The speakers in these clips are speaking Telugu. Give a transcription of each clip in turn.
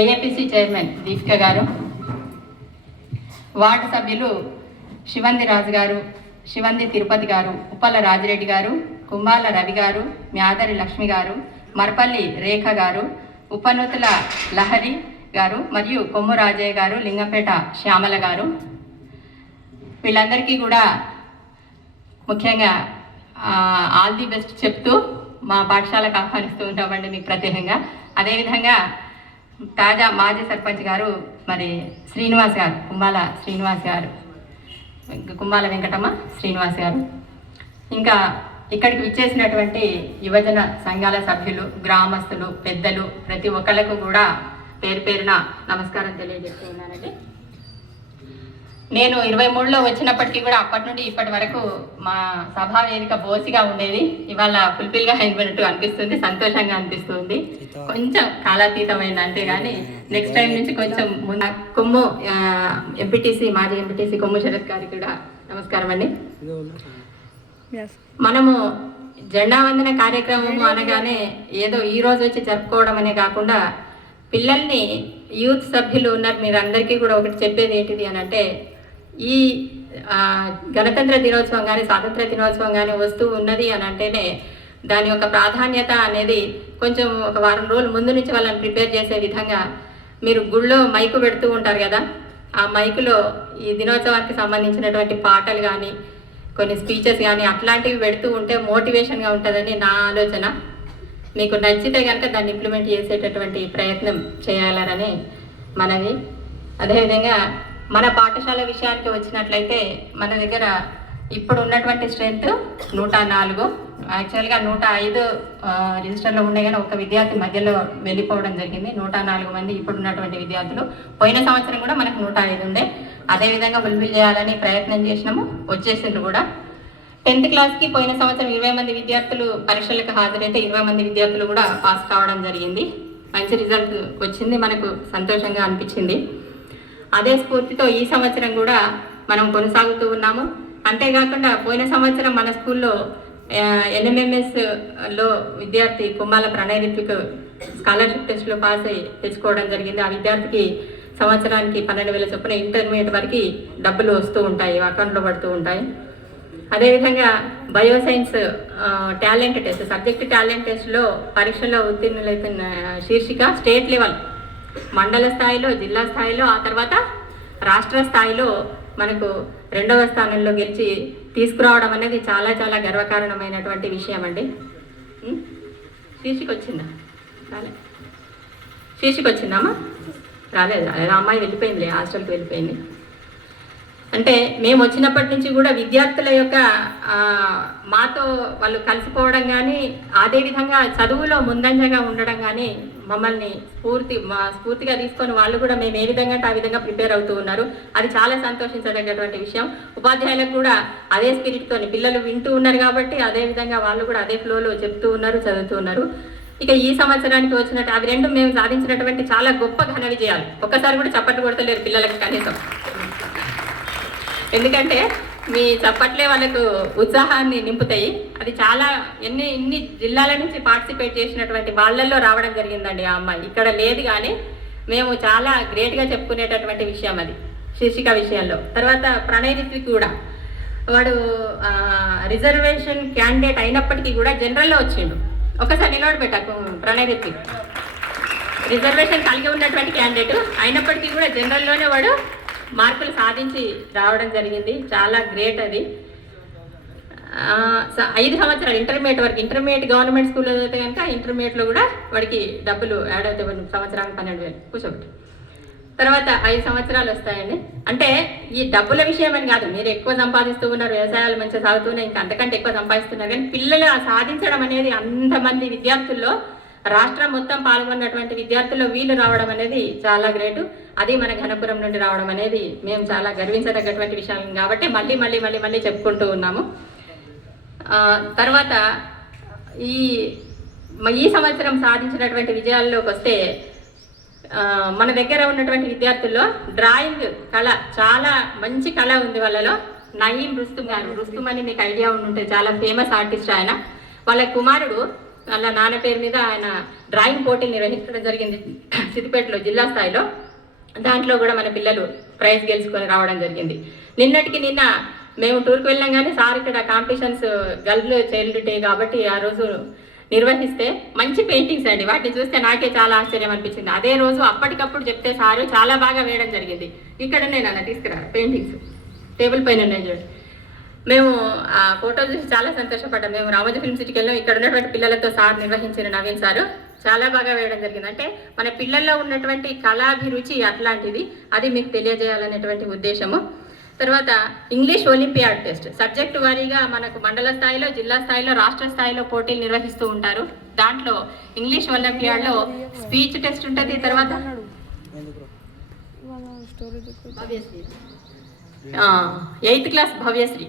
ఏఏపీసీ చైర్మన్ దీపిక గారు, వార్డు సభ్యులు శివంది రాజు గారు, శివంది తిరుపతి గారు, ఉప్పల రాజిరెడ్డి గారు, కుంభాల రవి గారు, మ్యాదరి లక్ష్మి గారు, మరపల్లి రేఖ గారు, ఉపనూతుల లహరి గారు మరియు కొమ్ము రాజయ్య గారు, లింగంపేట శ్యామల గారు, వీళ్ళందరికీ కూడా ముఖ్యంగా ఆల్ ది బెస్ట్ చెప్తూ మా పాఠశాలకు ఆహ్వానిస్తూ ఉంటామండి మీకు ప్రత్యేకంగా. అదేవిధంగా తాజా మాజీ సర్పంచ్ గారు మరి శ్రీనివాస్ గారు, కుంభాల శ్రీనివాస్ గారు, కుంభాల వెంకటమ్మ శ్రీనివాస్ గారు, ఇంకా ఇక్కడికి విచ్చేసినటువంటి యువజన సంఘాల సభ్యులు, గ్రామస్తులు, పెద్దలు, ప్రతి ఒక్కళ్ళకు కూడా పేరు పేరున నమస్కారం తెలియజేస్తూ ఉన్నానండి. నేను 23లో వచ్చినప్పటికీ కూడా అప్పటి నుండి ఇప్పటి వరకు మా సభా వేదిక బోసిగా ఉండేది. ఇవాళ ఫుల్ఫిల్గా అయిపోయినట్టు అనిపిస్తుంది, సంతోషంగా అనిపిస్తుంది. కొంచెం కాలాతీతమైంది అంతే కానీ నెక్స్ట్ టైం నుంచి కొంచెం కొమ్ము ఎంపీటీసీ, మాజీ ఎంపీటీసీ కొమ్ము శరత్ గారికి కూడా నమస్కారం అండి. మనము జెండా వందన కార్యక్రమం అనగానే ఏదో ఈ రోజు వచ్చి జరుపుకోవడం అనే కాకుండా పిల్లల్ని, యూత్ సభ్యులు ఉన్నారు, మీరు అందరికీ కూడా ఒకటి చెప్పేది ఏంటిది అని అంటే, ఈ గణతంత్ర దినోత్సవం కానీ స్వాతంత్ర దినోత్సవం కానీ వస్తూ ఉన్నది అని అంటేనే దాని యొక్క ప్రాధాన్యత అనేది కొంచెం ఒక వారం రోజుల ముందు నుంచి వాళ్ళని ప్రిపేర్ చేసే విధంగా మీరు గుళ్ళో మైకు పెడుతూ ఉంటారు కదా, ఆ మైకులో ఈ దినోత్సవానికి సంబంధించినటువంటి పాటలు కానీ కొన్ని స్పీచెస్ కానీ అట్లాంటివి పెడుతూ ఉంటే మోటివేషన్గా ఉంటుందని నా ఆలోచన. మీకు నచ్చితే కనుక దాన్ని ఇంప్లిమెంట్ చేసేటటువంటి ప్రయత్నం చేయాలని మనవి. అదేవిధంగా మన పాఠశాల విషయానికి వచ్చినట్లయితే మన దగ్గర ఇప్పుడు ఉన్నటువంటి స్ట్రెంత్ 104. యాక్చువల్గా 105 రిజిస్టర్లో ఉండే కానీ ఒక విద్యార్థి మధ్యలో వెళ్ళిపోవడం జరిగింది. 104 మంది ఇప్పుడు ఉన్నటువంటి విద్యార్థులు. పోయిన సంవత్సరం కూడా మనకు 105 ఉండే. అదేవిధంగా ఫుల్ఫిల్ చేయాలని ప్రయత్నం చేసినాము, వచ్చేసిండ్రు కూడా. 10th క్లాస్కి పోయిన సంవత్సరం 20 మంది విద్యార్థులు పరీక్షలకు హాజరైతే 20 మంది విద్యార్థులు కూడా పాస్ కావడం జరిగింది. మంచి రిజల్ట్ వచ్చింది, మనకు సంతోషంగా అనిపించింది. అదే స్ఫూర్తితో ఈ సంవత్సరం కూడా మనం కొనసాగుతూ ఉన్నాము. అంతేకాకుండా పోయిన సంవత్సరం మన స్కూల్లో NMMSలో విద్యార్థి కుంభాల ప్రణయ్ రిత్విక్ స్కాలర్షిప్ టెస్ట్లో పాస్ అయ్యి తెచ్చుకోవడం జరిగింది. ఆ విద్యార్థికి సంవత్సరానికి 12,000 చొప్పున ఇంటర్మీడియట్ వరకు డబ్బులు వస్తూ ఉంటాయి, అకౌంట్లో పడుతూ ఉంటాయి. అదేవిధంగా bioscience talent test, subject talent టెస్ట్లో పరీక్షలో ఉత్తీర్ణులైతున్న శీర్షిక స్టేట్ లెవెల్, మండల స్థాయిలో, జిల్లా స్థాయిలో, ఆ తర్వాత రాష్ట్ర స్థాయిలో మనకు 2వ స్థానంలో గెలిచి తీసుకురావడం అనేది చాలా చాలా గర్వకారణమైనటువంటి విషయం అండి. శీర్షిక వచ్చిందా? రాలేదు. శీర్షిక వచ్చిందమ్మా? రాలేదు. అమ్మాయి వెళ్ళిపోయింది, హాస్టల్కి వెళ్ళిపోయింది. అంటే మేము వచ్చినప్పటి నుంచి కూడా విద్యార్థుల యొక్క మాతో వాళ్ళు కలిసిపోవడం కానీ, అదేవిధంగా చదువులో ముందంజగా ఉండడం కానీ మమ్మల్ని స్ఫూర్తిగా తీసుకొని వాళ్ళు కూడా మేము ఏ విధంగా అంటే ఆ విధంగా ప్రిపేర్ అవుతూ ఉన్నారు. అది చాలా సంతోషించదగినటువంటి విషయం. ఉపాధ్యాయులకు కూడా అదే స్పిరిట్తోని పిల్లలు వింటూ ఉన్నారు కాబట్టి అదేవిధంగా వాళ్ళు కూడా అదే ఫ్లోలో చెప్తూ ఉన్నారు, చదువుతూ ఉన్నారు. ఇక ఈ సంవత్సరానికి వచ్చినట్టు అవి రెండు మేము సాధించినటువంటి చాలా గొప్ప ఘన విజయాలు. ఒక్కసారి కూడా చప్పట్లు కొడతలేరు పిల్లలకి కనీసం, ఎందుకంటే మీ చప్పట్లే వాళ్ళకు ఉత్సాహాన్ని నింపుతాయి. అది చాలా ఇన్ని జిల్లాల నుంచి పార్టిసిపేట్ చేసినటువంటి వాళ్ళల్లో రావడం జరిగిందండి. ఆ అమ్మాయి ఇక్కడ లేదు కానీ మేము చాలా గ్రేట్గా చెప్పుకునేటటువంటి విషయం అది శీర్షిక విషయంలో. తర్వాత ప్రణయ్ రిత్విక్ కూడా వాడు రిజర్వేషన్ క్యాండిడేట్ అయినప్పటికీ కూడా జనరల్లో వచ్చిండు. ఒకసారి నిలబడిపెట్టాకు. ప్రణయ్ రిత్విక్ రిజర్వేషన్ కలిగి ఉన్నటువంటి క్యాండిడేట్ అయినప్పటికీ కూడా జనరల్లోనే వాడు మార్కులు సాధించి రావడం జరిగింది. చాలా గ్రేట్ అది. 5 సంవత్సరాలు ఇంటర్మీడియట్ వరకు, ఇంటర్మీడియట్ గవర్నమెంట్ స్కూల్లో చదివితే కనుక ఇంటర్మీడియట్లో కూడా వాడికి డబ్బులు యాడ్ అవుతాయి. సంవత్సరానికి 12,000 కూర్చోబెట్టి తర్వాత 5 సంవత్సరాలు వస్తాయండి. అంటే ఈ డబ్బుల విషయం అని కాదు, మీరు ఎక్కువ సంపాదిస్తూ ఉన్నారు, వ్యవసాయాలు మంచిగా సాగుతున్నాయి, ఇంకా అంతకంటే ఎక్కువ సంపాదిస్తున్నారు. కానీ పిల్లలు సాధించడం అనేది అంతమంది విద్యార్థుల్లో, రాష్ట్రం మొత్తం పాల్గొన్నటువంటి విద్యార్థుల్లో వీళ్ళు రావడం అనేది చాలా గ్రేటు. అది మన ఘనపురం నుండి రావడం అనేది మేము చాలా గర్వించదగ్గటువంటి విషయం కాబట్టి మళ్ళీ మళ్ళీ మళ్ళీ మళ్ళీ చెప్పుకుంటూ ఉన్నాము. తర్వాత ఈ సంవత్సరం సాధించినటువంటి విజయాల్లోకి వస్తే మన దగ్గర ఉన్నటువంటి విద్యార్థుల్లో డ్రాయింగ్ కళ, చాలా మంచి కళ ఉంది వాళ్ళలో. నయీం రుస్తుమ్ గారు, రుస్తుమ్ అని మీకు ఐడియా ఉంటే చాలా ఫేమస్ ఆర్టిస్ట్ ఆయన. వాళ్ళ కుమారుడు వాళ్ళ నాన్న పేరు మీద ఆయన డ్రాయింగ్ పోటీలు నిర్వహించడం జరిగింది సిద్దిపేటలో జిల్లా స్థాయిలో. దాంట్లో కూడా మన పిల్లలు ప్రైజ్ గెలుచుకొని రావడం జరిగింది. నిన్నటికి నిన్న మేము టూర్కి వెళ్ళాం కానీ సార్ ఇక్కడ కాంపిటీషన్స్ గర్ల్ చైల్డ్ డే కాబట్టి ఆ రోజు నిర్వహిస్తే మంచి పెయింటింగ్స్ అండి, వాటిని చూస్తే నాకే చాలా ఆశ్చర్యం అనిపించింది. అదే రోజు అప్పటికప్పుడు చెప్తే సారు చాలా బాగా వేయడం జరిగింది. ఇక్కడ నేను అలా తీసుకురా పెయింటింగ్స్ టేబుల్ పైన ఉన్నాయి చూడండి. మేము ఆ ఫోటోలు చూసి చాలా సంతోషపడ్డాం. మేము రామోజీ ఫిల్మ్ సిటీకి వెళ్ళాం. ఇక్కడ ఉన్నటువంటి పిల్లలతో సార్ నిర్వహించిన నవీన్ సారు చాలా బాగా వేయడం జరిగింది. అంటే మన పిల్లల్లో ఉన్నటువంటి కళాభిరుచి అట్లాంటిది, అది మీకు తెలియజేయాలనేటువంటి ఉద్దేశము. తర్వాత ఇంగ్లీష్ ఒలింపియాడ్ టెస్ట్ సబ్జెక్టు వారీగా మనకు మండల స్థాయిలో, జిల్లా స్థాయిలో, రాష్ట్ర స్థాయిలో పోటీలు నిర్వహిస్తూ ఉంటారు. దాంట్లో ఇంగ్లీష్ ఒలింపియాడ్లో స్పీచ్ టెస్ట్ ఉంటుంది. తర్వాత 8th క్లాస్ భవ్యశ్రీ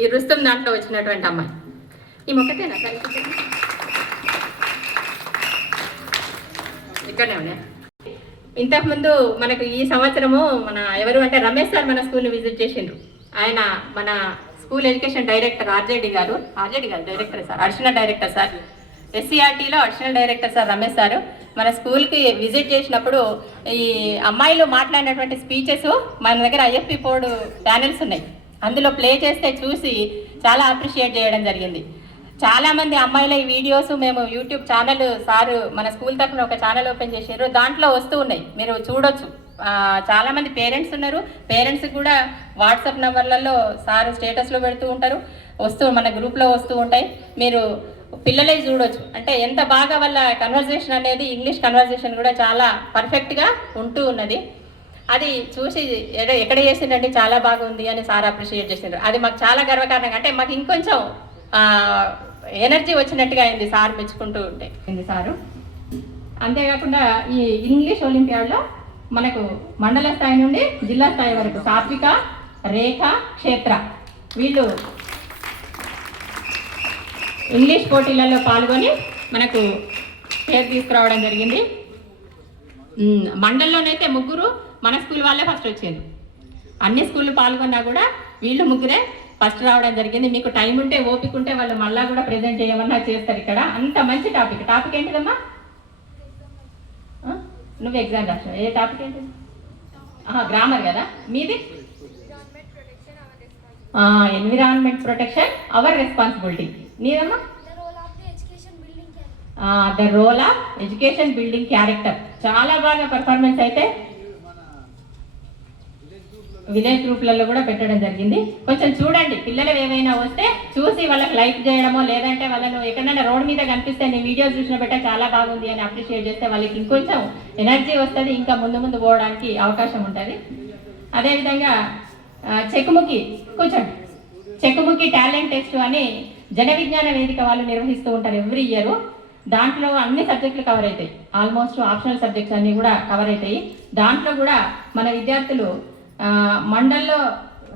ఈ రుస్తుం దాంట్లో వచ్చినటువంటి అమ్మాయి. ఈ మొక్కతేనా ఇక్కడనే ఉన్నాయి. ఇంతకుముందు మనకు ఈ సంవత్సరము మన ఎవరు అంటే రమేష్ సార్ మన స్కూల్ని విజిట్ చేసిండ్రు. ఆయన మన స్కూల్ ఎడ్యుకేషన్ డైరెక్టర్ ఆర్జేడి గారు director sir, additional director sir, ఎస్సీఆర్టీలో additional director sir Ramesh sir మన స్కూల్కి విజిట్ చేసినప్పుడు ఈ అమ్మాయిలు మాట్లాడినటువంటి స్పీచెస్ మన దగ్గర ఐఎఫ్పి బోర్డు ఛానల్స్ ఉన్నాయి, అందులో ప్లే చేస్తే చూసి చాలా అప్రిషియేట్ చేయడం జరిగింది. చాలామంది అమ్మాయిల ఈ వీడియోస్ మేము యూట్యూబ్ ఛానల్ సార్ మన స్కూల్ తరఫున ఒక ఛానల్ ఓపెన్ చేసారు, దాంట్లో వస్తూ ఉన్నాయి, మీరు చూడొచ్చు. చాలామంది పేరెంట్స్ ఉన్నారు, పేరెంట్స్కి కూడా వాట్సాప్ నెంబర్లలో సార్ స్టేటస్లో పెడుతూ ఉంటారు, మన గ్రూప్లో వస్తూ ఉంటాయి, మీరు పిల్లలే చూడొచ్చు. అంటే ఎంత బాగా వాళ్ళ కన్వర్జేషన్ అనేది, ఇంగ్లీష్ కన్వర్జేషన్ కూడా చాలా పర్ఫెక్ట్గా ఉంటూ ఉన్నది. అది చూసి ఎక్కడ చేసిందంటే చాలా బాగుంది అని సార్ అప్రిషియేట్ చేసిండ్రు. అది మాకు చాలా గర్వకారణంగా, అంటే మాకు ఇంకొంచెం ఎనర్జీ వచ్చినట్టుగా అయింది సార్ మెచ్చుకుంటూ ఉంటే సారు. అంతేకాకుండా ఈ ఇంగ్లీష్ ఒలింపియాడ్లో మనకు మండల స్థాయి నుండి జిల్లా స్థాయి వరకు సాత్విక, రేఖ, క్షేత్ర వీళ్ళు ఇంగ్లీష్ పోటీలలో పాల్గొని మనకు పేరు తీసుకురావడం జరిగింది. మండలంలోనైతే 3 మన స్కూల్ వాళ్ళే ఫస్ట్ వచ్చింది. అన్ని స్కూళ్ళు పాల్గొన్నా కూడా వీళ్ళు 3 ఫస్ట్ రావడం జరిగింది. మీకు టైం ఉంటే, ఓపిక ఉంటే వాళ్ళు మళ్ళా కూడా ప్రెజెంట్ చేయమన్నా చేస్తారు. ఇక్కడ అంత మంచి టాపిక్ ఏంటిదమ్మా? నువ్వు ఎగ్జామ్ రాసావు, ఏ టాపిక్ ఏంటి? గ్రామర్ కదా మీది? Environment protection our responsibility. నీదమ్మా? The role of education building character. చాలా బాగా పర్ఫార్మెన్స్ అయితే విలేజ్ గ్రూప్లలో కూడా పెట్టడం జరిగింది. కొంచెం చూడండి, పిల్లలు ఏమైనా వస్తే చూసి వాళ్ళకి లైక్ చేయడమో, లేదంటే వాళ్ళను ఎక్కడైనా రోడ్ మీద కనిపిస్తే నీ వీడియోస్ చూసిన బట్ట చాలా బాగుంది అని అప్రిషియేట్ చేస్తే వాళ్ళకి ఇంకొంచెం ఎనర్జీ వస్తుంది, ఇంకా ముందు పోవడానికి అవకాశం ఉంటుంది. అదేవిధంగా చెక్కుముకి టాలెంట్ టెస్ట్ అని జన విజ్ఞాన వేదిక వాళ్ళు నిర్వహిస్తూ ఉంటారు ఎవ్రీ ఇయర్. దాంట్లో అన్ని సబ్జెక్టులు కవర్ అవుతాయి, ఆల్మోస్ట్ ఆప్షనల్ సబ్జెక్ట్స్ అన్నీ కూడా కవర్ అవుతాయి. దాంట్లో కూడా మన విద్యార్థులు మండల్లో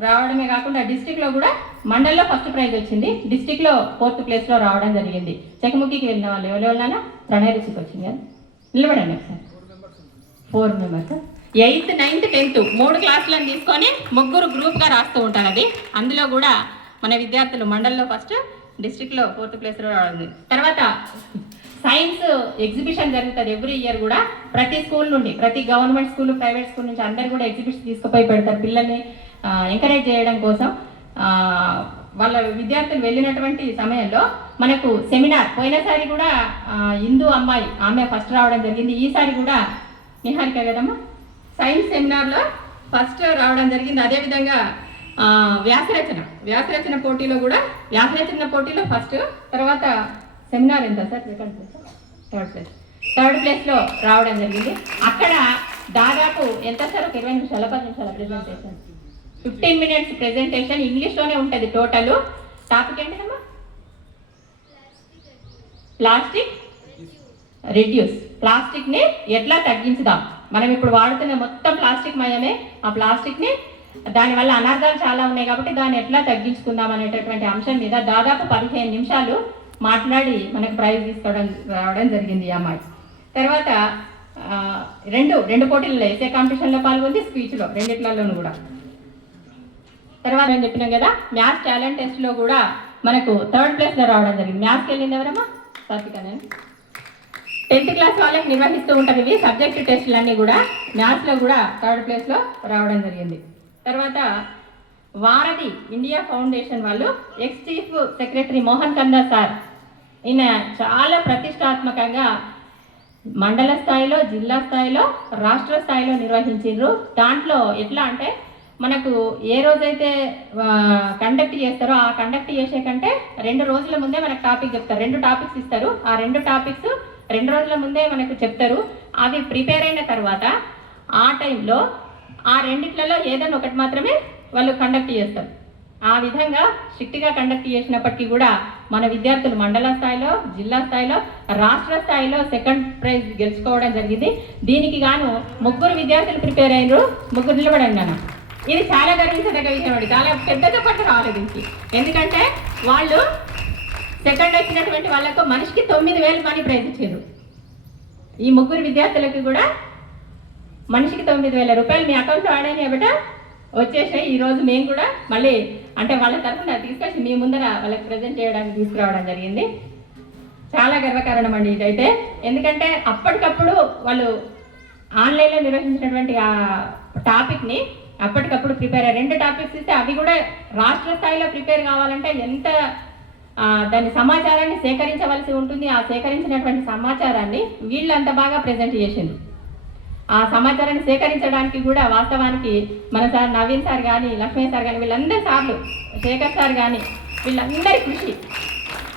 రావడమే కాకుండా డిస్టిక్లో కూడా, మండల్లో ఫస్ట్ ప్రైజ్ వచ్చింది, డిస్టిక్లో 4th ప్లేస్లో రావడం జరిగింది. చెక్కుముక్కికి వెళ్ళిన వాళ్ళు ఎవరైనా ప్రణయ రుచికి వచ్చింది కదా, నిలబడండి ఒకసారి. 4 మెంబర్స్ 8th, 9th, 10th 3 క్లాసులను తీసుకొని 3 గ్రూప్గా రాస్తూ ఉంటారు. అది అందులో కూడా మన విద్యార్థులు మండల్లో ఫస్ట్, డిస్టిక్లో 4th ప్లేస్లో రావడం. తర్వాత సైన్స్ ఎగ్జిబిషన్ జరుగుతుంది ఎవ్రీ ఇయర్ కూడా. ప్రతి స్కూల్ నుండి, ప్రతి గవర్నమెంట్ స్కూల్, ప్రైవేట్ స్కూల్ నుంచి అందరు కూడా ఎగ్జిబిషన్ తీసుకుపోయి పెడతారు పిల్లల్ని ఎంకరేజ్ చేయడం కోసం. వాళ్ళ విద్యార్థులు వెళ్ళినటువంటి సమయంలో మనకు సెమినార్, పోయినసారి కూడా హిందూ అమ్మాయి ఆమె ఫస్ట్ రావడం జరిగింది. ఈసారి కూడా నిహారిక కదమ్మా సైన్స్ సెమినార్లో ఫస్ట్ రావడం జరిగింది. అదేవిధంగా వ్యాసరచన పోటీలో కూడా, వ్యాసరచన పోటీలో ఫస్ట్, తర్వాత సెమినార్ ఎంత సార్? థర్డ్ ప్లేస్లో రావడం జరిగింది. అక్కడ దాదాపు ఎంత సార్? ఒక 20 నిమిషాల 10 నిమిషాల ప్రెజెంటేషన్, 15 minutes ప్రెజెంటేషన్ ఇంగ్లీష్లోనే ఉంటుంది టోటల్. టాపిక్ ఏంటిదమ్మా? Plastic reduce. ప్లాస్టిక్ని ఎట్లా తగ్గించుదాం. మనం ఇప్పుడు వాడుతున్న మొత్తం ప్లాస్టిక్ మయమే. ఆ ప్లాస్టిక్ని, దానివల్ల అనర్థాలు చాలా ఉన్నాయి కాబట్టి దాన్ని ఎట్లా తగ్గించుకుందాం అనేటటువంటి అంశం మీద దాదాపు 15 నిమిషాలు మాట్లాడి మనకు ప్రైజ్ తీసుకోవడం రావడం జరిగింది ఈ అమ్మాయి. తర్వాత రెండు పోటీలలో, ఎస్ఏ కాంపిటీషన్లో పాల్గొంది, స్పీచ్లో, రెండిట్లలోనూ కూడా. తర్వాత నేను చెప్పినాం కదా, మ్యాథ్స్ టాలెంట్ టెస్ట్లో కూడా మనకు 3rd ప్లేస్లో రావడం జరిగింది. మ్యాథ్స్కి వెళ్ళింది ఎవరమ్మా? సాత్వికనే. 10th క్లాస్ వాళ్ళకి నిర్వహిస్తూ ఉంటారు ఇవి సబ్జెక్ట్ టెస్టులు అన్నీ కూడా. మ్యాథ్స్లో కూడా 3rd ప్లేస్లో రావడం జరిగింది. తర్వాత వారధి ఇండియా ఫౌండేషన్ వాళ్ళు ఎక్స్ చీఫ్ సెక్రటరీ మోహన్ కందా సార్, ఈయన చాలా ప్రతిష్టాత్మకంగా మండల స్థాయిలో, జిల్లా స్థాయిలో, రాష్ట్ర స్థాయిలో నిర్వహించారు. దాంట్లో ఎట్లా అంటే మనకు ఏ రోజైతే కండక్ట్ చేస్తారో ఆ కండక్ట్ చేసే కంటే 2 రోజుల ముందే మనకు టాపిక్ చెప్తారు. 2 టాపిక్స్ ఇస్తారు. ఆ 2 టాపిక్స్ 2 రోజుల ముందే మనకు చెప్తారు. అవి ప్రిపేర్ అయిన తర్వాత ఆ టైంలో ఆ రెండిట్లలో ఏదైనా ఒకటి మాత్రమే వాళ్ళు కండక్ట్ చేస్తారు. ఆ విధంగా స్ట్రిక్ట్గా కండక్ట్ చేసినప్పటికీ కూడా మన విద్యార్థులు మండల స్థాయిలో, జిల్లా స్థాయిలో, రాష్ట్ర స్థాయిలో 2nd ప్రైజ్ గెలుచుకోవడం జరిగింది. దీనికి గాను 3 విద్యార్థులు ప్రిపేర్ అయినరు, 3 నిలబడినాను. ఇది చాలా గర్వించదగ్గ విషయం అండి. చాలా పెద్దగా పట్టు రావాలి దీనికి. ఎందుకంటే వాళ్ళు 2nd వచ్చినటువంటి వాళ్ళకు మనిషికి 9,000 మనీ ప్రైజ్ ఇచ్చారు. ఈ 3 విద్యార్థులకి కూడా మనిషికి 9,000 రూపాయలు మీ అకౌంట్లో ఆడని బిడ్డ వచ్చేసాయి. ఈరోజు మేము కూడా మళ్ళీ అంటే వాళ్ళ తరఫున తీసుకొచ్చి మీ ముందర వాళ్ళకి ప్రజెంట్ చేయడానికి తీసుకురావడం జరిగింది. చాలా గర్వకారణం అండి ఇదైతే. ఎందుకంటే అప్పటికప్పుడు వాళ్ళు ఆన్లైన్లో నిర్వహించినటువంటి ఆ టాపిక్ని అప్పటికప్పుడు ప్రిపేర్ అయ్యారు. 2 టాపిక్స్ ఇస్తే అవి కూడా రాష్ట్ర స్థాయిలో ప్రిపేర్ కావాలంటే ఎంత దాని సమాచారాన్ని సేకరించవలసి ఉంటుంది. ఆ సేకరించినటువంటి సమాచారాన్ని వీళ్ళు అంత బాగా ప్రజెంట్ చేసిండ్రు. ఆ సమాచారాన్ని సేకరించడానికి కూడా వాస్తవానికి మన సార్ నవీన్ సార్ కానీ, లక్ష్మీ సార్ కానీ, వీళ్ళందరి సార్లు, శేఖర్ సార్ కానీ, వీళ్ళందరి కృషి,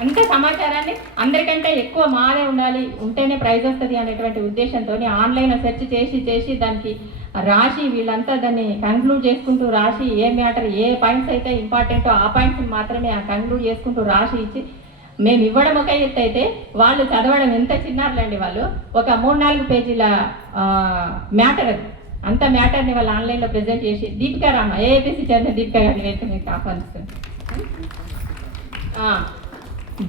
అంతే సమాచారాన్ని అందరికంటే ఎక్కువ మాదే ఉండాలి, ఉంటేనే ప్రైజ్ వస్తుంది అనేటువంటి ఉద్దేశంతో ఆన్లైన్లో సెర్చ్ చేసి దానికి రాసి వీళ్ళంతా దాన్ని కంక్లూడ్ చేసుకుంటూ రాసి ఏ మ్యాటర్ ఏ పాయింట్స్ అయితే ఇంపార్టెంటో ఆ పాయింట్స్ మాత్రమే కంక్లూడ్ చేసుకుంటూ రాసి ఇచ్చి మేము ఇవ్వడం ఒక ఎత్తు అయితే వాళ్ళు చదవడం ఎంత చిన్నారులండి. వాళ్ళు ఒక 3-4 పేజీల మ్యాటర్, అది అంత మ్యాటర్ని వాళ్ళు ఆన్లైన్లో ప్రెజెంట్ చేసి దీపికా రామ ఏఏపీసీ చైర్మన్ దీపికా గారిని వెళ్తే మీకు ఆహ్వానిస్తుంది.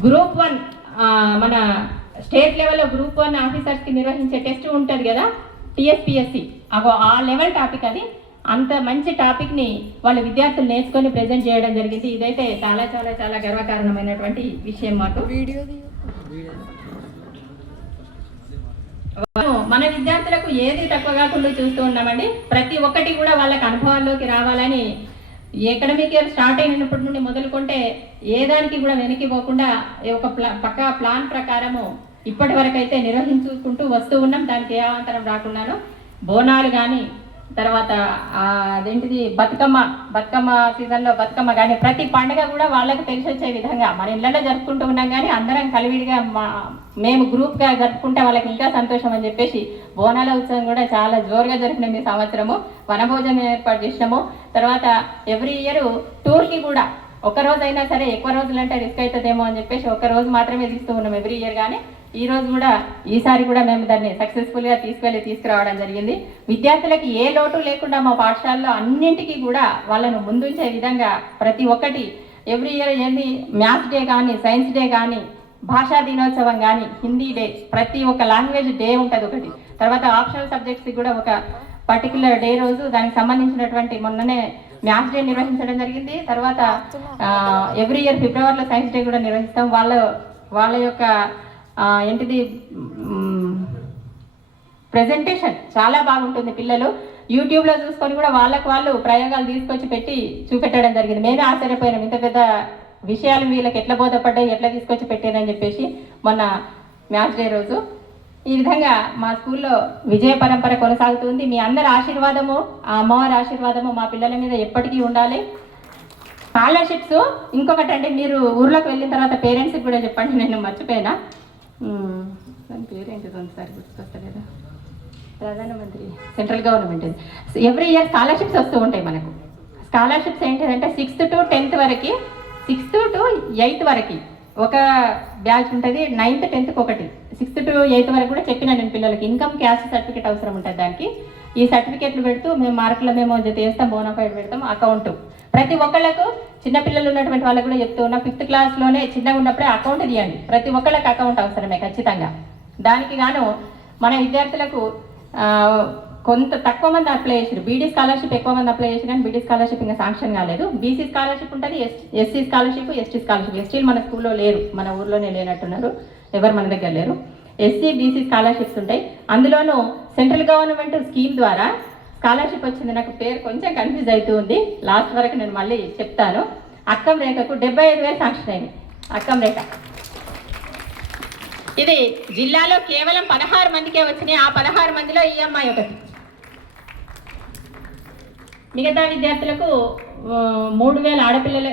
గ్రూప్ 1 మన స్టేట్ లెవెల్లో గ్రూప్ 1 ఆఫీసర్స్కి నిర్వహించే టెస్ట్ ఉంటుంది కదా, టీఎస్పీఎస్సి, ఆ లెవెల్ టాపిక్. అది అంత మంచి టాపిక్ని వాళ్ళ విద్యార్థులు నేర్చుకొని ప్రజెంట్ చేయడం జరిగింది. ఇదైతే చాలా చాలా చాలా గర్వకారణమైనటువంటి విషయం మాకు. మన విద్యార్థులకు ఏది తక్కువ కాకుండా చూస్తూ ఉన్నామండి. ప్రతి ఒక్కటి కూడా వాళ్ళకి అనుభవాల్లోకి రావాలని ఎకడమిక్ ఇయర్ స్టార్ట్ అయినప్పటి నుండి మొదలుకుంటే ఏ దానికి కూడా వెనక్కి పోకుండా ఒక పక్కా ప్లాన్ ప్రకారము ఇప్పటి వరకు అయితే నిర్వహించుకుంటూ వస్తూ ఉన్నాం. దానికి ఏ అవాంతరం రాకుండాను బోనాలు కానీ, తర్వాత అదేంటిది బతుకమ్మ సీజన్లో బతుకమ్మ కానీ, ప్రతి పండుగ కూడా వాళ్ళకి తెలిసి వచ్చే విధంగా మన ఇళ్లలో జరుపుకుంటూ ఉన్నాం. కానీ అందరం కలివిడిగా మేము గ్రూప్గా జరుపుకుంటే వాళ్ళకి ఇంకా సంతోషం అని చెప్పేసి బోనాల ఉత్సవం కూడా చాలా జోరుగా జరిపినాం ఈ సంవత్సరము. వనభోజనం ఏర్పాటు చేసినాము. తర్వాత ఎవ్రీ ఇయర్ టూర్కి కూడా ఒక రోజైనా సరే, ఎక్కువ రోజులు అంటే రిస్క్ అవుతుందేమో అని చెప్పేసి 1 రోజు మాత్రమే తీస్తూ ఉన్నాం ఎవ్రీ ఇయర్. కానీ ఈరోజు కూడా ఈసారి కూడా మేము దాన్ని సక్సెస్ఫుల్గా తీసుకురావడం జరిగింది. విద్యార్థులకి ఏ లోటు లేకుండా మా పాఠశాలలో అన్నింటికీ కూడా వాళ్ళను ముందుంచే విధంగా ప్రతి ఒక్కటి ఎవ్రీ ఇయర్ ఏంది మ్యాథ్స్ డే కానీ, సైన్స్ డే కానీ, భాషా దినోత్సవం కానీ, హిందీ డే, ప్రతి ఒక్క లాంగ్వేజ్ డే ఉంటుంది ఒకటి. తర్వాత ఆప్షనల్ సబ్జెక్ట్స్కి కూడా ఒక పర్టికులర్ డే రోజు దానికి సంబంధించినటువంటి మొన్ననే మ్యాథ్స్ డే నిర్వహించడం జరిగింది. తర్వాత ఎవ్రీ ఇయర్ ఫిబ్రవరిలో సైన్స్ డే కూడా నిర్వహిస్తాం. వాళ్ళ యొక్క ఏంటిది ప్రెజెంటేషన్ చాలా బాగుంటుంది. పిల్లలు యూట్యూబ్లో చూసుకొని కూడా వాళ్ళు ప్రయోగాలు తీసుకొచ్చి పెట్టి చూపెట్టడం జరిగింది. మేమే ఆశ్చర్యపోయినాం, ఇంత పెద్ద విషయాలు వీళ్ళకి ఎట్లా బోధపడ్డాయి, ఎట్లా తీసుకొచ్చి పెట్టారని చెప్పేసి మొన్న మ్యాథ్స్ డే రోజు. ఈ విధంగా మా స్కూల్లో విజయ పరంపర కొనసాగుతుంది. మీ అందరి ఆశీర్వాదము, ఆ అమ్మవారి ఆశీర్వాదము మా పిల్లల మీద ఎప్పటికీ ఉండాలి. స్కాలర్షిప్స్ ఇంకొకటి అండి, మీరు ఊర్లోకి వెళ్ళిన తర్వాత పేరెంట్స్కి కూడా చెప్పండి, నేను మర్చిపోయినా, దాని పేరేంటిది ఒకసారి గుర్తుకొస్తలేదా, ప్రధానమంత్రి central government. Every year scholarships వస్తూ ఉంటాయి మనకు. స్కాలర్షిప్స్ ఏంటిదంటే 6th to 10th వరకు, 6th to 8th వరకు ఒక బ్యాచ్ ఉంటుంది, 9th 10th ఒకటి, 6th to 8th వరకు కూడా చెప్పిన నేను పిల్లలకి ఇన్కమ్ క్యాస్ట్ సర్టిఫికేట్ అవసరం ఉంటుంది. దానికి ఈ సర్టిఫికేట్లు పెడుతూ మేము మార్కుల మేము చేస్తాం, బోనాఫైడ్ పెడతాం, అకౌంట్ ప్రతి ఒక్కళ్ళకు. చిన్నపిల్లలు ఉన్నటువంటి వాళ్ళకు కూడా చెప్తూ ఉన్నాం, 5th క్లాస్లోనే చిన్నగా ఉన్నప్పుడే అకౌంట్ తీయండి. ప్రతి ఒక్కళ్ళకి అకౌంట్ అవసరమే ఖచ్చితంగా. దానికి గాను మన విద్యార్థులకు కొంత తక్కువ మంది అప్లై చేసారు. బీడీ స్కాలర్షిప్ ఎక్కువ మంది అప్లై చేసారు కానీ బీడీ స్కాలర్షిప్ ఇంకా శాంక్షన్ కాలేదు. బీసీ స్కాలర్షిప్ ఉంటుంది, ఎస్సీ స్కాలర్షిప్, ఎస్టీ స్కాలర్షిప్. ఎస్టీలు మన స్కూల్లో లేరు, మన ఊర్లోనే లేనట్టున్నారు, ఎవరు మన దగ్గర లేరు. ఎస్సీ బీసీ స్కాలర్షిప్స్ ఉంటాయి. అందులోనూ సెంట్రల్ గవర్నమెంట్ స్కీమ్ ద్వారా స్కాలర్షిప్ వచ్చింది. నాకు పేరు కొంచెం కన్ఫ్యూజ్ అవుతూ ఉంది, లాస్ట్ వరకు నేను మళ్ళీ చెప్తాను. అక్కం రేఖకు 75,000 శాంక్షన్ అయింది. అక్కం రేఖ ఇది జిల్లాలో కేవలం 16 మందికే వచ్చినాయి. ఆ 16 మందిలో ఈ అమ్మాయి ఒకటి. మిగతా విద్యార్థులకు 3,000 ఆడపిల్లలు,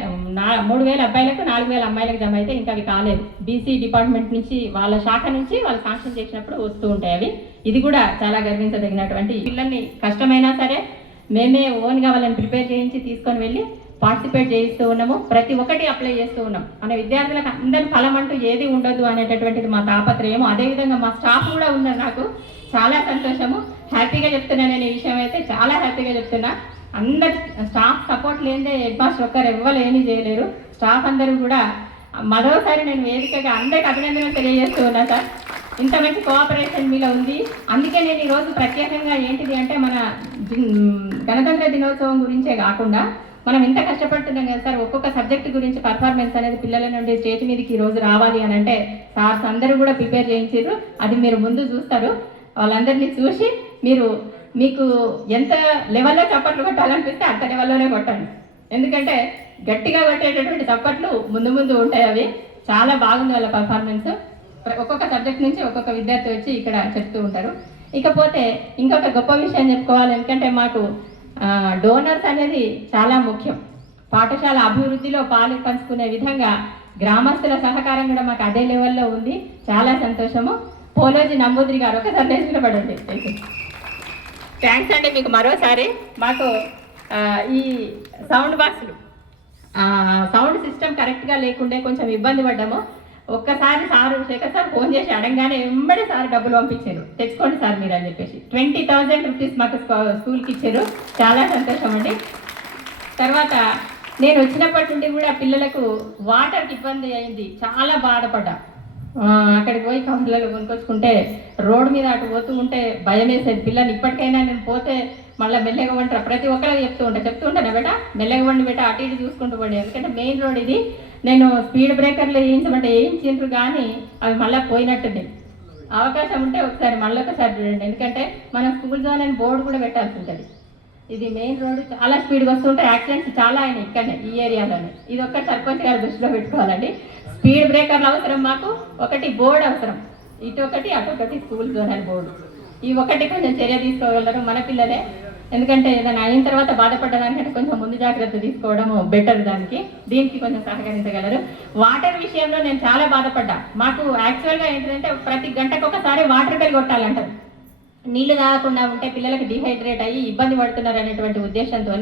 3,000 అబ్బాయిలకు, 4,000 అమ్మాయిలకు జమ అయితే ఇంకా అవి కాలేదు. బీసీ డిపార్ట్మెంట్ నుంచి వాళ్ళ శాఖ నుంచి వాళ్ళు శాంక్షన్ చేసినప్పుడు వస్తూ ఉంటాయి అవి. ఇది కూడా చాలా గర్వించదగినటువంటి. పిల్లల్ని కష్టమైనా సరే మేమే ఓన్గా వాళ్ళని ప్రిపేర్ చేయించి తీసుకొని వెళ్ళి పార్టిసిపేట్ చేయిస్తూ ఉన్నాము. ప్రతి ఒక్కటి అప్లై చేస్తూ ఉన్నాం. మన విద్యార్థులకు అందరి ఫలం అంటూ ఏది ఉండదు అనేటటువంటిది మా తాపత్రయము. అదేవిధంగా మా స్టాఫ్ కూడా ఉన్నారు. నాకు చాలా సంతోషము, హ్యాపీగా చెప్తున్నా. నేను ఈ విషయం అయితే చాలా హ్యాపీగా చెప్తున్నా. అందరి స్టాఫ్ సపోర్ట్ లేదే హెడ్ మాస్టర్ ఒక్కరు ఎవ్వరు ఏమీ చేయలేరు. స్టాఫ్ అందరూ కూడా మరోసారి నేను వేదికగా అందరికి అభినందనలు తెలియజేస్తూ ఉన్నా సార్. ఇంత మంచి కోఆపరేషన్ మీలో ఉంది. అందుకే నేను ఈరోజు ప్రత్యేకంగా ఏంటిది అంటే మన గణతంత్ర దినోత్సవం గురించే కాకుండా మనం ఇంత కష్టపడుతున్నాం కదా సార్, ఒక్కొక్క సబ్జెక్ట్ గురించి పర్ఫార్మెన్స్ అనేది పిల్లల నుండి స్టేజ్ మీదకి ఈరోజు రావాలి అని అంటే సార్స్ అందరూ కూడా ప్రిపేర్ చేయించారు. అది మీరు ముందు చూస్తారు. వాళ్ళందరినీ చూసి మీకు ఎంత లెవెల్లో చప్పట్లు కొట్టాలనిపిస్తే అంత లెవెల్లోనే కొట్టండి. ఎందుకంటే గట్టిగా కొట్టేటటువంటి చప్పట్లు ముందు ముందు ఉంటాయి. అవి చాలా బాగుంది వాళ్ళ పర్ఫార్మెన్స్. ఒక్కొక్క సబ్జెక్ట్ నుంచి ఒక్కొక్క విద్యార్థి వచ్చి ఇక్కడ చెప్తూ ఉంటారు. ఇకపోతే ఇంకొక గొప్ప విషయం చెప్పుకోవాలి. ఎందుకంటే మాకు డోనర్స్ అనేది చాలా ముఖ్యం. పాఠశాల అభివృద్ధిలో పాలు పంచుకునే విధంగా గ్రామస్తుల సహకారం కూడా మాకు అదే లెవెల్లో ఉంది. చాలా సంతోషము. పోలోజీ నంబూద్రి గారు ఒకసారి నిలబడండి. థ్యాంక్స్ అండి మీకు మరోసారి. మాకు ఈ సౌండ్ బాక్సులు సౌండ్ సిస్టమ్ కరెక్ట్గా లేకుండే కొంచెం ఇబ్బంది పడ్డాము. ఒక్కసారి సారు శేఖర్ సార్ ఫోన్ చేసి అడగగానే వెంబడే సార్ డబ్బులు పంపించారు, తెచ్చుకోండి సార్ మీరు అని చెప్పేసి 20,000 రూపీస్ మాకు స్కూల్కి ఇచ్చారు. చాలా సంతోషం అండి. తర్వాత నేను వచ్చినప్పటి నుండి కూడా పిల్లలకు వాటర్కి ఇబ్బంది అయింది, చాలా బాధపడ్డా. అక్కడికి పోయి పిల్లలు కొనుక్కొచ్చుకుంటే రోడ్డు మీద అటు పోతూ ఉంటే భయం వేసేది. పిల్లలు ఇప్పటికైనా నేను పోతే మళ్ళీ మెల్లగా వంటారు, ప్రతి ఒక్కరికి చెప్తూ ఉంటాను బేట మెల్లగా వండి బేట అటు ఇటు చూసుకుంటూ పోండి. ఎందుకంటే మెయిన్ రోడ్ ఇది. నేను స్పీడ్ బ్రేకర్లు వేయించమంటే వేయించిండ్రు కానీ అవి మళ్ళీ పోయినట్టుంది. అవకాశం ఉంటే ఒకసారి మళ్ళీ ఒకసారి చూడండి. ఎందుకంటే మనం స్కూల్ జోన్ అని బోర్డు కూడా పెట్టాల్సి ఉంటుంది. ఇది మెయిన్ రోడ్డు, చాలా స్పీడ్గా వస్తుంటే యాక్సిడెంట్స్ చాలా అయినాయి ఇక్కడనే ఈ ఏరియాలోనే. ఇది ఒక్కటి సర్పంచ్ గారు దృష్టిలో పెట్టుకోవాలండి. స్పీడ్ బ్రేకర్లు అవసరం, మాకు ఒకటి బోర్డు అవసరం, ఇటు ఒకటి అటు ఒకటి స్కూల్ జోన్ అని బోర్డు. ఈ ఒకటి కొంచెం చర్య తీసుకోగలరు మన పిల్లలే. ఎందుకంటే ఏదైనా అయిన తర్వాత బాధపడ్డదానికంటే కొంచెం ముందు జాగ్రత్త తీసుకోవడం బెటర్. దీనికి కొంచెం సహకరించగలరు. వాటర్ విషయంలో నేను చాలా బాధపడ్డా. మాకు యాక్చువల్గా ఏంటంటే ప్రతి గంటకు ఒకసారి వాటర్ బిల్ కొట్టాలంటారు. నీళ్లు తాగకుండా ఉంటే పిల్లలకి డిహైడ్రేట్ అయ్యి ఇబ్బంది పడుతున్నారు అనేటువంటి ఉద్దేశంతో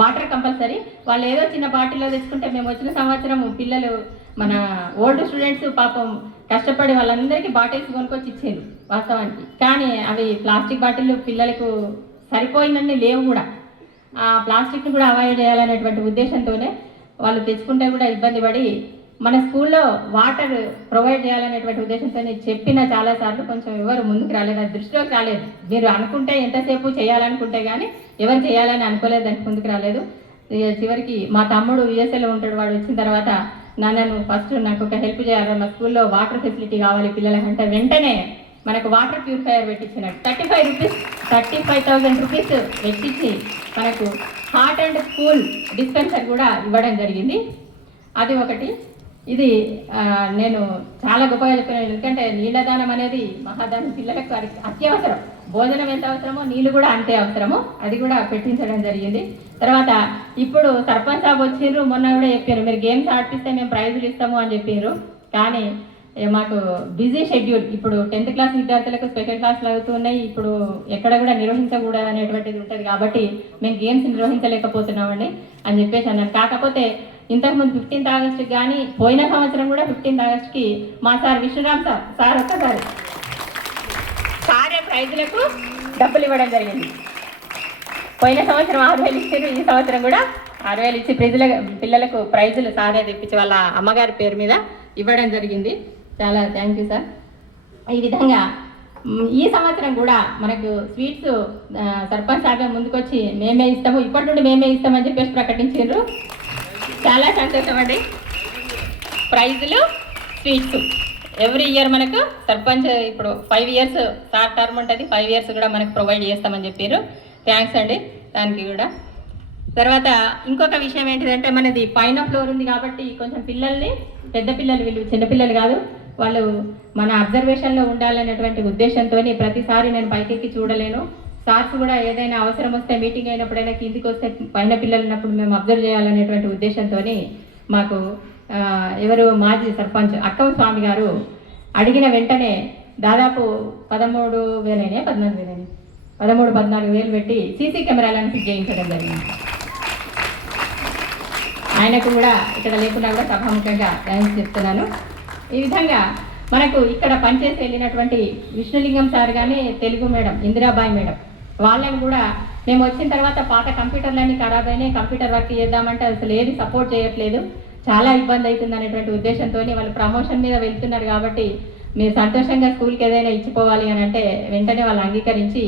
వాటర్ కంపల్సరీ. వాళ్ళు ఏదో చిన్న బాటిల్లో తెచ్చుకుంటే మేము వచ్చిన సంవత్సరం పిల్లలు మన ఓల్డ్ స్టూడెంట్స్ పాపం కష్టపడి వాళ్ళందరికీ బాటిల్స్ కొనుక్కొచ్చి ఇచ్చారు వాస్తవానికి. కానీ అవి ప్లాస్టిక్ బాటిల్ పిల్లలకు సరిపోయిందని లేవు కూడా. ఆ ప్లాస్టిక్ని కూడా అవాయిడ్ చేయాలనేటువంటి ఉద్దేశంతోనే వాళ్ళు తెచ్చుకుంటే కూడా ఇబ్బంది పడి మన స్కూల్లో వాటర్ ప్రొవైడ్ చేయాలనేటువంటి ఉద్దేశంతో చెప్పిన చాలాసార్లు కొంచెం ఎవరు ముందుకు రాలేదు, అది దృష్టిలోకి రాలేదు. మీరు అనుకుంటే ఎంతసేపు చేయాలనుకుంటే కానీ ఎవరు చేయాలని అనుకోలేదు, దానికి ముందుకు రాలేదు. చివరికి మా తమ్ముడు యుఎస్ఏలో ఉంటాడు, వాడు వచ్చిన తర్వాత నన్ను ఫస్ట్ నాకు ఒక హెల్ప్ చేయాలి, మా స్కూల్లో వాటర్ ఫెసిలిటీ కావాలి పిల్లలకంటే వెంటనే మనకు వాటర్ ప్యూరిఫైయర్ పెట్టించినట్టు 35,000 రూపీస్ పెట్టించి మనకు హాట్ అండ్ కూల్ డిస్పెన్సర్ కూడా ఇవ్వడం జరిగింది. అది ఒకటి. ఇది నేను చాలా గొప్పగా చెప్పాను. ఎందుకంటే నీళ్ళదానం అనేది మహాదానం, పిల్లలకు అత్యవసరం. భోజనం ఎంత అవసరమో నీళ్ళు కూడా అంతే అవసరము. అది కూడా పెట్టించడం జరిగింది. తర్వాత ఇప్పుడు సర్పంచ్ సాబ్ వచ్చిండ్రు, మొన్న కూడా చెప్పారు మీరు గేమ్స్ ఆడిపిస్తే మేము ప్రైజులు ఇస్తాము అని చెప్పారు. కానీ మాకు బిజీ షెడ్యూల్. ఇప్పుడు 10th క్లాస్ విద్యార్థులకు స్పెషల్ క్లాసులు అవుతున్నాయి. ఇప్పుడు ఎక్కడ కూడా నిర్వహించకూడదు అనేటువంటిది ఉంటుంది. కాబట్టి మేము గేమ్స్ నిర్వహించలేకపోతున్నామండి అని చెప్పేసి అన్నాను. కాకపోతే ఇంతకుముందు 15th ఆగస్టుకి కానీ పోయిన సంవత్సరం కూడా 15th ఆగస్టుకి మా సార్ విష్ణురామ్ సార్ ఒక్కసారి సారే ప్రైజులకు డబ్బులు ఇవ్వడం జరిగింది. పోయిన సంవత్సరం 6,000 ఇచ్చారు, ఈ సంవత్సరం కూడా 6,000 ఇచ్చి పిల్లలకు ప్రైజులు సారే తెప్పించి వాళ్ళ అమ్మగారి పేరు మీద ఇవ్వడం జరిగింది. చాలా థ్యాంక్ యూ సార్. ఈ విధంగా ఈ సంవత్సరం కూడా మనకు స్వీట్స్ సర్పంచ్ సార్ ముందుకొచ్చి మేమే ఇస్తాము, ఇప్పటి నుండి మేమే ఇస్తామని చెప్పేసి ప్రకటించారు. చాలా సంతోషం అండి. ప్రైజులు, స్వీట్స్ ఎవ్రీ ఇయర్ మనకు సర్పంచ్ ఇప్పుడు 5 years సార్ టర్మ్ ఉంటుంది, 5 years కూడా మనకు ప్రొవైడ్ చేస్తామని చెప్పారు. థ్యాంక్స్ అండి దానికి కూడా. తర్వాత ఇంకొక విషయం ఏంటిదంటే మనది పైన ఫ్లోర్ ఉంది కాబట్టి కొంచెం పిల్లల్ని, పెద్ద పిల్లలు వీళ్ళు చిన్నపిల్లలు కాదు, వాళ్ళు మన అబ్జర్వేషన్లో ఉండాలనేటువంటి ఉద్దేశంతో ప్రతిసారి నేను పైకెక్కి చూడలేను. సార్స్ కూడా ఏదైనా అవసరం వస్తే మీటింగ్ అయినప్పుడైనా కిందికి వస్తే పైన పిల్లలు ఉన్నప్పుడు మేము అబ్జర్వ్ చేయాలనేటువంటి ఉద్దేశంతో మాకు ఎవరు మాజీ సర్పంచ్ అక్కం స్వామి గారు అడిగిన వెంటనే దాదాపు 13,000 పెట్టి సీసీ కెమెరాలను ఫిట్ చేయించడం జరిగింది. ఆయనకు కూడా ఇక్కడ లేకుండా కూడా సభాముఖంగా థ్యాంక్స్ చెప్తున్నాను. ఈ విధంగా మనకు ఇక్కడ పనిచేసి వెళ్ళినటువంటి విష్ణులింగం సార్ కానీ, తెలుగు మేడం ఇందిరాబాయి మేడం, వాళ్ళని కూడా మేము వచ్చిన తర్వాత పాత కంప్యూటర్లన్నీ ఖరాబ్ అయినాయి, కంప్యూటర్ వర్క్ చేద్దామంటే అసలు ఏది సపోర్ట్ చేయట్లేదు, చాలా ఇబ్బంది అవుతుంది అనేటువంటి ఉద్దేశంతో వాళ్ళు ప్రమోషన్ మీద వెళ్తున్నారు కాబట్టి మీరు సంతోషంగా స్కూల్కి ఏదైనా ఇచ్చిపోవాలి అని అంటే వెంటనే వాళ్ళు అంగీకరించి